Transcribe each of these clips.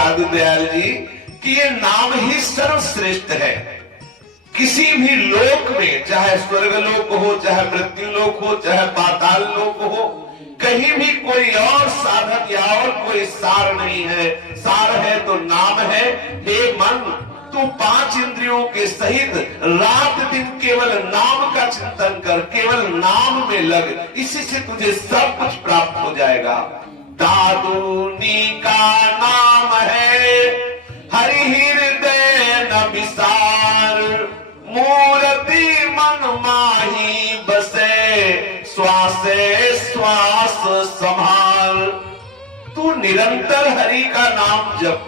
दादू दयाल जी कि ये नाम ही सर्वश्रेष्ठ है। किसी भी लोक में, चाहे स्वर्ग लोक हो, चाहे मृत्यु लोक हो, चाहे पाताल लोक हो, कहीं भी कोई और साधन या और कोई सार नहीं है। सार है तो नाम है। हे मन, तू 5 इंद्रियों के सहित रात दिन केवल नाम का चिंतन कर, केवल नाम में लग, इसी से तुझे सब कुछ प्राप्त हो जाएगा। दादूनी का नाम है हरि हृदय न विसार, मूर्ति मन माही बसे, श्वासे श्वास संभाल। तू निरंतर हरि का नाम जप,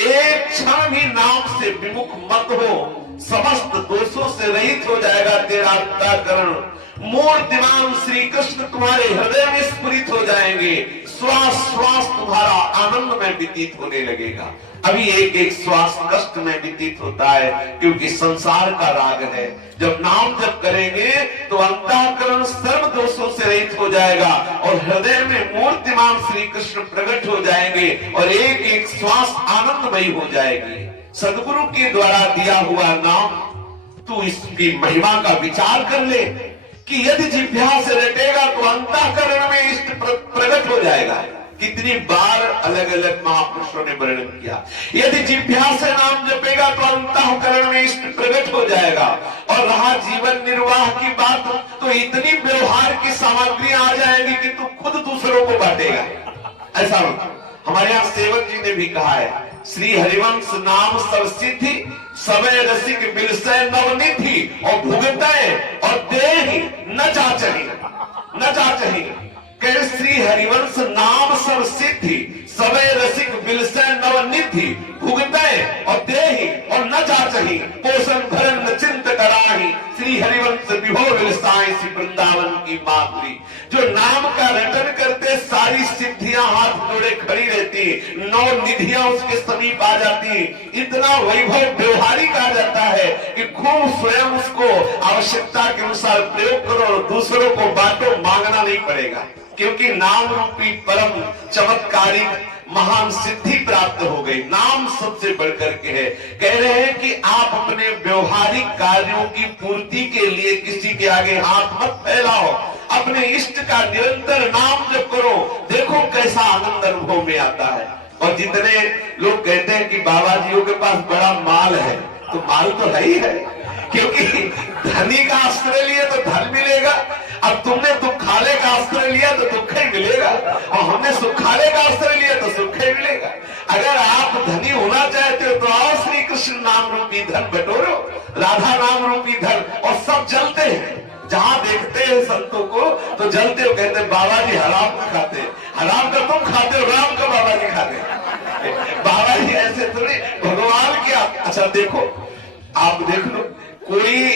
एक क्षण भी नाम से विमुख मत हो, समस्त दोषों से रहित हो जाएगा तेरा अंतःकरण। मूर्तिमान श्री कृष्ण तुम्हारे हृदय में स्फुरित हो जाएंगे। श्वास श्वास तुम्हारा आनंद में व्यतीत होने लगेगा। अभी एक एक श्वास कष्ट में व्यतीत होता है, क्योंकि संसार का राग है। जब नाम जप करेंगे तो अंतःकरण सर्व दोषों से रहित हो जाएगा और हृदय में मूर्तिमान श्री कृष्ण प्रकट हो जाएंगे और एक एक श्वास आनंदमयी हो जाएगी। सदगुरु के द्वारा दिया हुआ नाम, तू इसकी महिमा का विचार कर ले कि यदि जिह्वा से रटेगा तो अंतःकरण में इष्ट प्रकट हो जाएगा। कितनी बार अलग अलग महापुरुषों ने वर्णन किया। यदि जिह्वा से नाम जपेगा तो अंतःकरण में इष्ट प्रकट हो जाएगा। और रहा जीवन निर्वाह की बात, तो इतनी व्यवहार की सामग्री आ जाएगी कि तू खुद दूसरों को बांटेगा। ऐसा हमारे यहाँ सेवक जी ने भी कहा है, श्री हरिवंश नाम सर्वसिद्धि, समय रसिक बिलसय नवनिधि, और भुगतय और देहि न चाचहि, न चाचहि। कह श्री हरिवंश नाम सर्वसिद्धि, समय रसिक बिलसय नवनिधि, भुगतय और देहि और न चाचहि, पोषण भरण न चिंत कराहि, श्री हरिवंश विभो विलसाई श्री वृंदावन की मातृ। जो नाम का रटन करते सारी सिद्धियां हाथ जोड़े खड़ी रहती, 9 निधियां उसके समीप आ जाती। इतना वैभव व्यवहारिक आ जाता है कि खूब स्वयं उसको आवश्यकता के अनुसार प्रयोग करो और दूसरों को बांटो, मांगना नहीं पड़ेगा। क्योंकि नाम रूपी परम चमत्कारिक महान सिद्धि प्राप्त हो गई। नाम सबसे बढ़कर के है। कह रहे हैं कि आप अपने व्यवहारिक कार्यों की पूर्ति के लिए किसी के आगे हाथ मत फैलाओ, अपने इष्ट का निरंतर नाम जप करो। देखो कैसा आनंद अनुभव में आता है। और जितने लोग कहते हैं कि बाबा जियों के पास बड़ा माल है, तो माल तो है ही है, क्योंकि धनी का आश्रय लिए तो धन मिलेगा। अब तुमने दुखाले का आश्रय लिया तो दुख ही मिलेगा, और हमने सुखाले का आश्रय लिया तो सुख ही मिलेगा। अगर आप धनी होना चाहते हो तो आओ श्री कृष्ण नाम रूपी धन बटोरो, राधा नाम रूपी धन। और सब जलते हैं, जहां देखते हैं संतों को तो जलते हो, कहते हैं बाबा जी हराम का खाते, हराम का तुम खाते हो, राम का बाबा जी खाते। बाबा जी ऐसे थोड़ी, भगवान क्या। अच्छा देखो, आप देख लो, कोई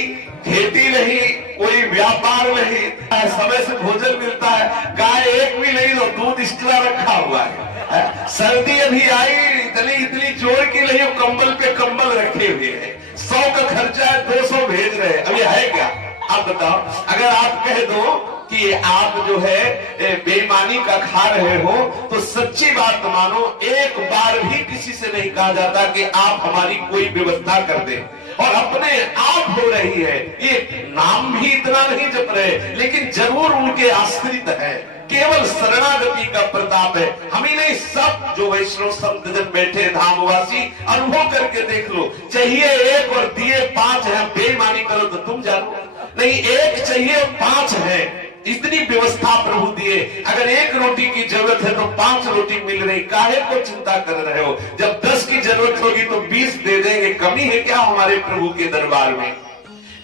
खेती नहीं, कोई व्यापार नहीं, समय से भोजन मिलता है, गाय एक भी नहीं तो दूध एक्स्ट्रा रखा हुआ है। सर्दी अभी आई, इतनी इतनी जोर की नहीं, कंबल पे कंबल रखे हुए हैं। 100 का खर्चा है, 200 भेज रहे हैं। अभी है क्या? आप बताओ। अगर आप कह दो कि आप जो है बेईमानी का खा रहे हो, तो सच्ची बात मानो, एक बार भी किसी से नहीं कहा जाता कि आप हमारी कोई व्यवस्था कर दें। और अपने आप हो रही है। ये नाम भी इतना नहीं जप रहे, लेकिन जरूर उनके आश्रित है। केवल शरणागति का प्रताप है। हम ही नहीं, सब जो वैष्णव संत जन बैठे धामवासी, अनुभव करके देख लो। चाहिए एक और दिए 5 है, बेईमानी करो तो तुम जानो। नहीं, एक चाहिए 5 है, इतनी व्यवस्था प्रभु दिए। अगर 1 रोटी की जरूरत है तो 5 रोटी मिल रही, काहे को चिंता कर रहे हो? जब 10 की जरूरत होगी तो 20 दे देंगे। कमी है क्या हमारे प्रभु के दरबार में?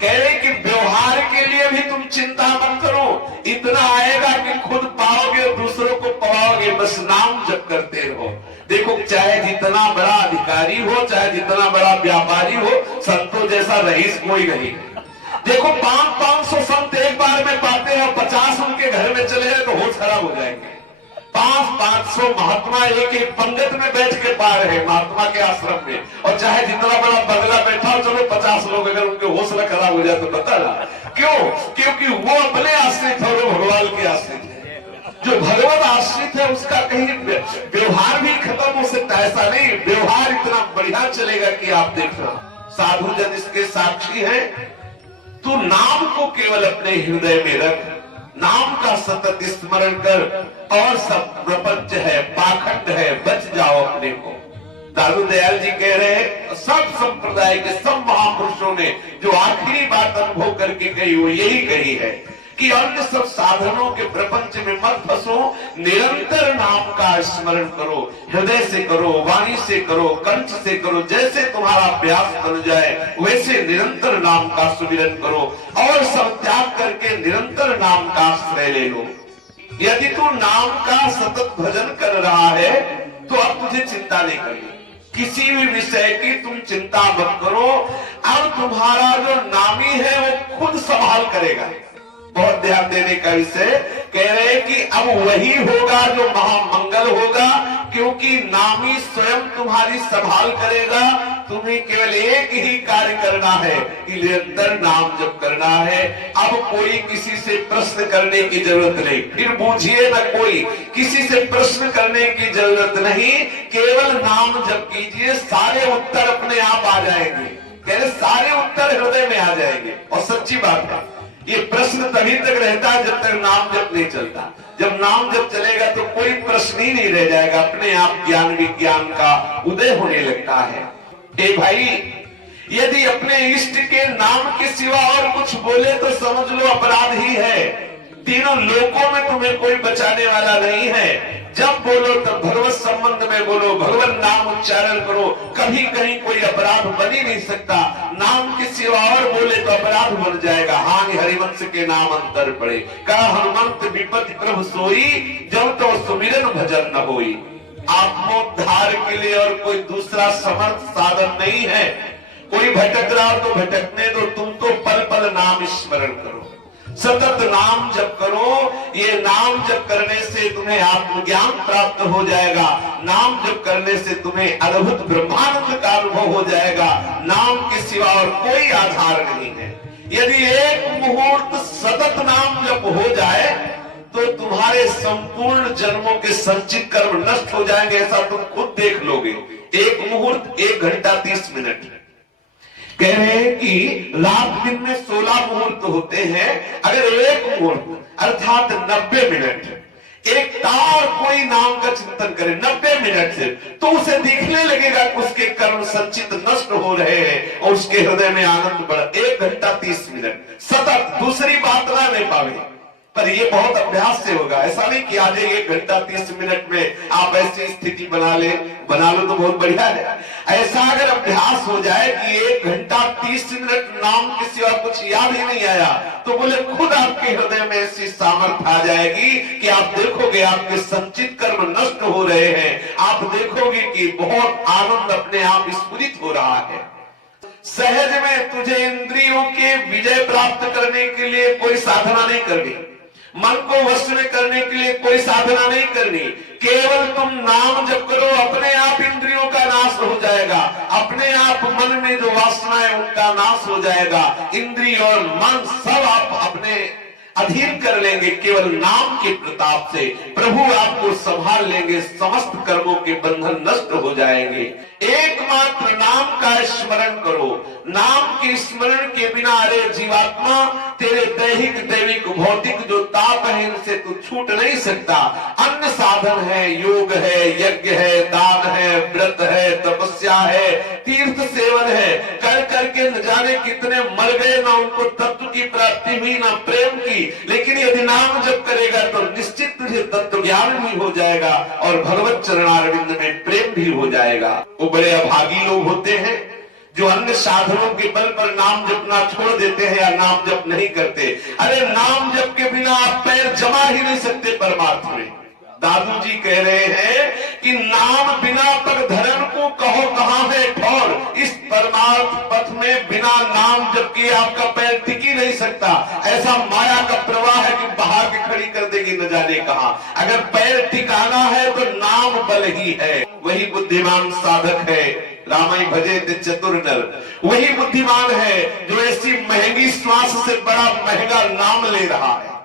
कह रहे कि व्यवहार के लिए भी तुम चिंता मत करो, इतना आएगा कि खुद पाओगे और दूसरों को पाओगे। बस नाम जप करते रहो। देखो, चाहे जितना बड़ा अधिकारी हो, चाहे जितना बड़ा व्यापारी हो, संतों जैसा रईस कोई नहीं। देखो, 500 संत एक बार में पाते हैं और 50 उनके घर में चले जाए तो होश खराब हो जाएंगे। 500 महात्मा एक एक पंगत में बैठ के पा रहे हैं, महात्मा के आश्रम में। और चाहे जितना बड़ा बंगला बैठा हो, चलो 50 लोग अगर उनके हौसला खराब हो जाए तो बता रहा क्यों? क्योंकि वो अपने आश्रित है, वो भगवान के आश्रित है। जो भगवत आश्रित है उसका कहीं व्यवहार भी खत्म हो सकता है। ऐसा नहीं, व्यवहार इतना बढ़िया चलेगा कि आप देखना। साधु जन इसके साक्षी हैं। तू नाम को केवल अपने हृदय में रख, नाम का सतत स्मरण कर, और सब प्रपंच है, पाखंड है, बच जाओ अपने को। दादू दयाल जी कह रहे हैं, सब संप्रदाय के सब महापुरुषों ने जो आखिरी बात अनुभव करके कही वो यही कही है कि अन्य सब साधनों के प्रपंच में मत फंसो, निरंतर नाम का स्मरण करो, हृदय से करो, वाणी से करो, कंठ से करो, जैसे तुम्हारा अभ्यास बन जाए वैसे निरंतर नाम का सुमिरन करो, और सब त्याग करके निरंतर नाम का आश्रय ले लो। यदि तू नाम का सतत भजन कर रहा है तो अब तुझे चिंता नहीं करनी, किसी भी विषय की तुम चिंता मत करो। अब तुम्हारा जो नामी है वो खुद संभाल करेगा। बहुत ध्यान देने का विषय कह रहे हैं कि अब वही होगा जो महामंगल होगा, क्योंकि नामी स्वयं तुम्हारी संभाल करेगा। तुम्हें केवल एक ही कार्य करना है कि निरंतर नाम जप करना है। अब कोई किसी से प्रश्न करने की जरूरत नहीं, फिर बूझिए ना, कोई किसी से प्रश्न करने की जरूरत नहीं, केवल नाम जप कीजिए, सारे उत्तर अपने आप आ जाएंगे। कह रहे सारे उत्तर हृदय में आ जाएंगे। और सच्ची बात है, ये प्रश्न तभी तक रहता है जब तक नाम जप नहीं चलता। जब नाम जप चलेगा तो कोई प्रश्न ही नहीं रह जाएगा, अपने आप ज्ञान विज्ञान का उदय होने लगता है। ए भाई, यदि अपने इष्ट के नाम के सिवा और कुछ बोले तो समझ लो अपराध ही है। तीनों लोकों में तुम्हें कोई बचाने वाला नहीं है। जब बोलो तब भगवत संबंध में बोलो, भगवान नाम उच्चारण करो, कभी कहीं कोई अपराध बन ही नहीं सकता। नाम के सिवा और बोले तो अपराध बन जाएगा। हानि हरिवंश के नाम अंतर पड़े, कहा हनुमंत विपत्ति प्रभु सोई, जब तो सुमिरन भजन न होई। आत्मोद्धार के लिए और कोई दूसरा समर्थ साधन नहीं है। कोई भटक रहा तो भटकने दो, तुम तो पल पल नाम स्मरण करो, सतत नाम जप करो। ये नाम जप करने से तुम्हें आत्मज्ञान प्राप्त हो जाएगा। नाम जप करने से तुम्हें अद्भुत ब्रह्मानंद का अनुभव हो जाएगा। नाम के सिवा और कोई आधार नहीं है। यदि एक मुहूर्त सतत नाम जप हो जाए तो तुम्हारे संपूर्ण जन्मों के संचित कर्म नष्ट हो जाएंगे, ऐसा तुम खुद देख लोगे। एक मुहूर्त 1 घंटा 30 मिनट। कह रहे हैं कि रात दिन में 16 मुहूर्त होते हैं, अगर एक मुहूर्त अर्थात 90 मिनट एक तार कोई नाम का चिंतन करे 90 मिनट से, तो उसे दिखने लगेगा कि उसके कर्म संचित नष्ट हो रहे हैं और उसके हृदय में आनंद बढ़। 1 घंटा 30 मिनट सतत, दूसरी बात ना ले पावे, पर ये बहुत अभ्यास से होगा। ऐसा नहीं कि आज 1 घंटा 30 मिनट में आप ऐसी स्थिति बना लो तो बहुत बढ़िया है। ऐसा अगर अभ्यास हो जाए कि 1 घंटा 30 मिनट नाम के सिवा कुछ याद ही नहीं आया, तो बोले खुद आपके हृदय में ऐसी सामर्थ्य आ जाएगी कि आप देखोगे आपके संचित कर्म नष्ट हो रहे हैं। आप देखोगे कि बहुत आनंद अपने आप स्फुरित हो रहा है। सहज में तुझे इंद्रियों के विजय प्राप्त करने के लिए कोई साधना नहीं करनी, मन को वश में करने के लिए कोई साधना नहीं करनी, केवल तुम नाम जप करो, अपने आप इंद्रियों का नाश हो जाएगा। अपने आप मन में जो वासना है उनका नाश हो जाएगा। इंद्रिय और मन सब आप अपने अधीन कर लेंगे। केवल नाम के प्रताप से प्रभु आपको संभाल लेंगे, समस्त कर्मों के बंधन नष्ट हो जाएंगे। एकमात्र नाम का स्मरण करो। नाम के स्मरण के बिना अरे जीवात्मा, तेरे दैहिक दैविक भौतिक जो ताप है इनसे तू छूट नहीं सकता। अन्य साधन है, योग है, यज्ञ है, दान है, व्रत है, तपस्या है, तीर्थ सेवन है, कर करके न जाने कितने मर गए, ना उनको तत्व की प्राप्ति हुई ना प्रेम की। लेकिन यदि नाम जप करेगा तो निश्चित तुझे तत्व ज्ञान भी हो जाएगा और भगवत चरणारविंद में प्रेम भी हो जाएगा। वो बड़े अभागी लोग होते हैं जो अन्य साधनों के बल पर नाम जपना छोड़ देते हैं या नाम जप नहीं करते। अरे नाम जप के बिना आप पैर जमा ही नहीं सकते परमात्मा में। दादू जी कह रहे हैं कि नाम बिना पग धर्म को कहो कहां है ठौर। इस परमार्थ पथ में बिना नाम जप किए आपका पैर टिक ही नहीं सकता। ऐसा माया का प्रवाह है कि बहा के खड़ी कर देगी न जाने कहां। अगर पैर टिकाना है तो नाम बल ही है। वही बुद्धिमान साधक है। रामाई भजे चतुर नर, वही बुद्धिमान है जो ऐसी महंगी श्वास से बड़ा महंगा नाम ले रहा है।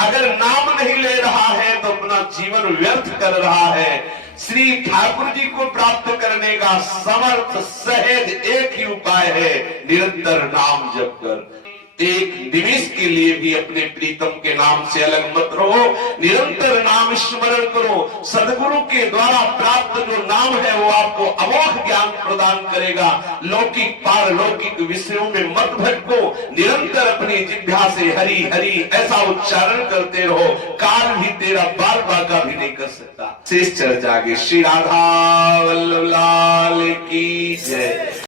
अगर नाम नहीं ले रहा है तो अपना जीवन व्यर्थ कर रहा है। श्री ठाकुर जी को प्राप्त करने का समर्थ सहज एक ही उपाय है, निरंतर नाम जप कर। एक निमिष के लिए भी अपने प्रीतम के नाम से अलग मत रहो, निरंतर नाम स्मरण करो। सदगुरु के द्वारा प्राप्त जो नाम है वो आपको अमोघ ज्ञान प्रदान करेगा। लौकिक पारलौकिक विषयों में मत भटको, निरंतर अपनी जिह्वा से हरि हरि ऐसा उच्चारण करते रहो, काल भी तेरा बाल बाका भी नहीं कर सकता। शेष चर्चा आगे। श्री राधा वल्लभ लाल की जय।